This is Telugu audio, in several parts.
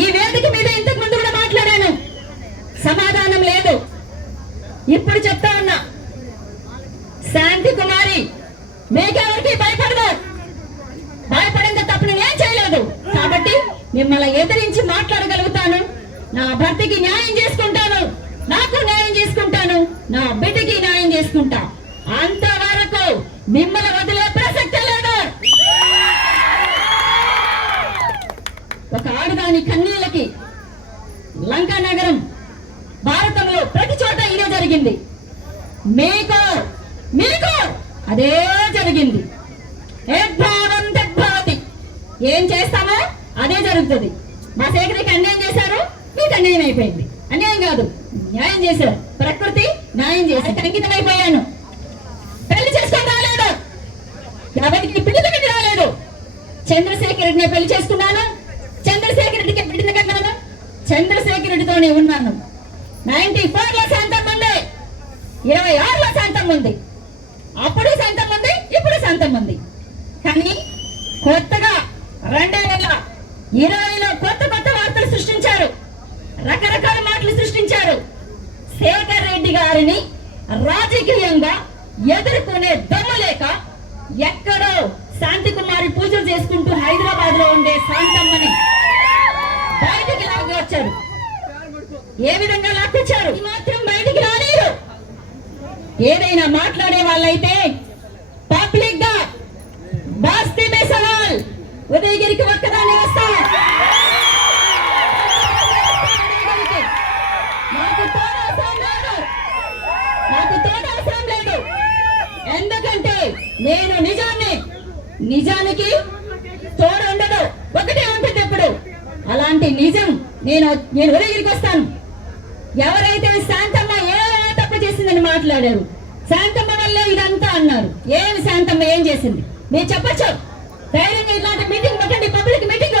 ఈ వేదిక మీద ఇంతకు ముందు కూడా మాట్లాడాను, సమాధానం లేదు. ఇప్పుడు చెప్తా ఉన్నా, శాంతి కుమారి మీకెవరికి భయపడదు, భయపడింది తప్పుని నేను చేయలేదు కాబట్టి మిమ్మల్ని ఎదిరించి మాట్లాడగలుగుతాను. నా భర్తకి న్యాయం చేసుకుంటాను, నాకు న్యాయం చేసుకుంటాను, నా బిడ్డకి న్యాయం చేసుకుంటా. అంతవరకు మిమ్మల్ని వదిలే ప్రసక్తి లేదు. ఒక ఆడదాని కన్నీళ్ళకి లంకా నగరం భారతంలో ప్రతి చోట ఇదే జరిగింది. మీకు మీకు అదే జరిగింది. ఏం చేస్తామో అదే జరుగుతుంది. మా శేఖరికి అన్యాయం చేశారు, మీకు అన్యాయం అయిపోయింది. అన్యాయం కాదు, న్యాయం చేశారు. ప్రకృతి న్యాయం చేశారు. అంకితం అయిపోయాను. పెళ్లి చేసుకొని రాలేదు, ఎవరికి పిల్లలకి రాలేదు. చంద్రశేఖర్ రెడ్డిని పెళ్లి చేసుకున్నాను, చంద్రశేఖర్ రెడ్డికి బిడ్డను కన్నాను, చంద్రశేఖర్ రెడ్డితోనే ఉన్నాను. 94లో శాంతం ఉంది, 26లో శాంతం ఉంది, అప్పుడు శాంతం ఉంది, ఇప్పుడు శాంతం ఉంది. కానీ కొత్తగా 2020లో కొత్త కొత్త వార్తలు సృష్టించారు, రకరకాల మాటలు సృష్టించారు. శేఖర్ రెడ్డి గారిని రాజకీయంగా ఎదుర్కొనే దమ్ము లేక ఎక్కడో శాంతి కుమారి పూజలు చేసుకుంటూ హైదరాబాద్ లో ఉండే శాంతమ్మని బయటికి లాగొచ్చారు. ఏ విధంగా లాక్కొచ్చారు? మాత్రం బయటికి రాలేరు. ఏదైనా మాట్లాడే వాళ్ళైతే పబ్లిక్ గా బాస్తి మే సవాల్ ఉదయగిరికి ఒక్కదాన్ని వస్తా. నాకు తోడవసరం లేదు, ఎందుకంటే నేను నిజానికి తోడు ఉండదు, ఒకటే ఉంటుంది ఎప్పుడు. అలాంటి నిజం నేను ఉదయగిరికి వస్తాను. ఎవరైతే శాంతమ్మ ఏ తప్పు చేసిందని మాట్లాడారు, శాంతమ్మ వల్లే ఇదంతా అన్నారు. ఏమి శాంతమ్మ ఏం చేసింది మీరు చెప్పచ్చు. ధైర్యంగా ఇలాంటి మీటింగ్ పెట్టండి, పబ్లిక్ మీటింగ్.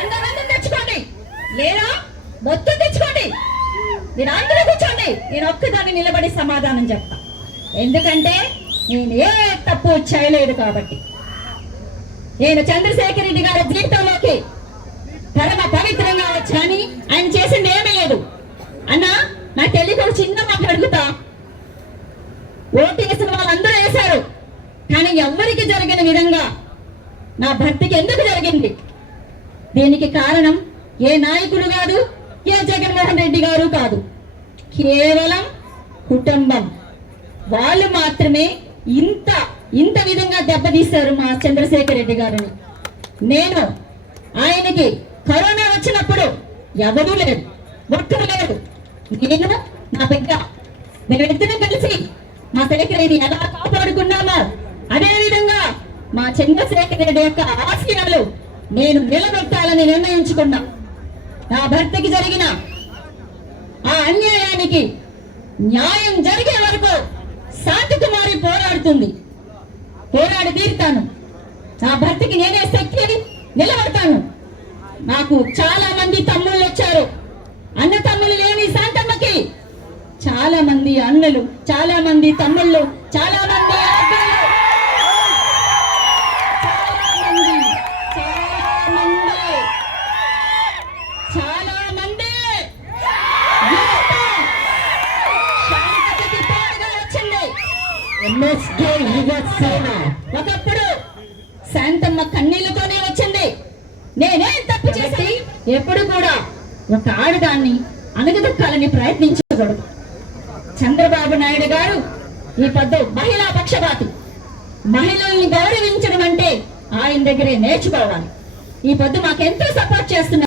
ఎంతమంది తెచ్చుకోండి, లేదా మొత్తం తెచ్చుకోండి, మీరు అందరూ కూర్చోండి. నేను ఒక్కదాన్ని నిలబడి సమాధానం చెప్తా, ఎందుకంటే నేను ఏ తప్పు చేయలేదు కాబట్టి. నేను చంద్రశేఖర్ రెడ్డి గారి జీవితంలోకి పరమ పవిత్రంగా వచ్చాని ఆయన చేసింది ఏమీ లేదు. అన్నా నాకు తెలియక ఒక చిన్న మాట అడుగుతా. ఓటు వేసిన వాళ్ళందరూ వేశారు, కానీ ఎవరికి జరిగిన విధంగా నా భర్తకి ఎందుకు జరిగింది? దీనికి కారణం ఏ నాయకుడు కాదు, ఏ జగన్మోహన్ రెడ్డి గారు కాదు, కేవలం కుటుంబం. వాళ్ళు మాత్రమే ఇంత విధంగా దెబ్బతీశారు మా చంద్రశేఖర్ రెడ్డి గారిని. నేను ఆయనకి కరోనా వచ్చినప్పుడు ఎవరూ లేరు, ఒక్కరు లేరు. నేను నా బిడ్డ, మేమిద్దరం కలిసి మా శేఖర్ రెడ్డి ఎలా కాపాడుకున్నామో అదే విధంగా మా చంద్రశేఖర్ రెడ్డి యొక్క ఆశయాలు నేను నిలబెట్టాలని నిర్ణయించుకున్నా. నా భర్తకి జరిగిన ఆ అన్యాయానికి న్యాయం జరిగే వరకు శాంతి కుమారి పోరాడుతుంది, పోరాడి తీరుతాను. నా భర్తకి నేనే శక్తి నిలబడతాను. నాకు చాలా మంది తమ్ముళ్ళు వచ్చారు, అన్న తమ్ముళ్ళు లేని శాంతమ్మకి చాలా మంది అన్నలు, చాలా మంది తమ్ముళ్ళు, చాలా మంది ఒకప్పుడు శాంతమ్మ కన్నీళ్లతోనే వచ్చింది. నేనే తప్పు చేసి ఎప్పుడు కూడా ఒక ఆడదాన్ని అణగదొక్కాలని ప్రయత్నించకూడదు. చంద్రబాబు నాయుడు గారు ఈ పద్దు మహిళా పక్షపాతి. మహిళల్ని గౌరవించడం అంటే ఆయన దగ్గరే నేర్చుకోవాలి. ఈ పొద్దు మాకెంతో సపోర్ట్ చేస్తున్నారు.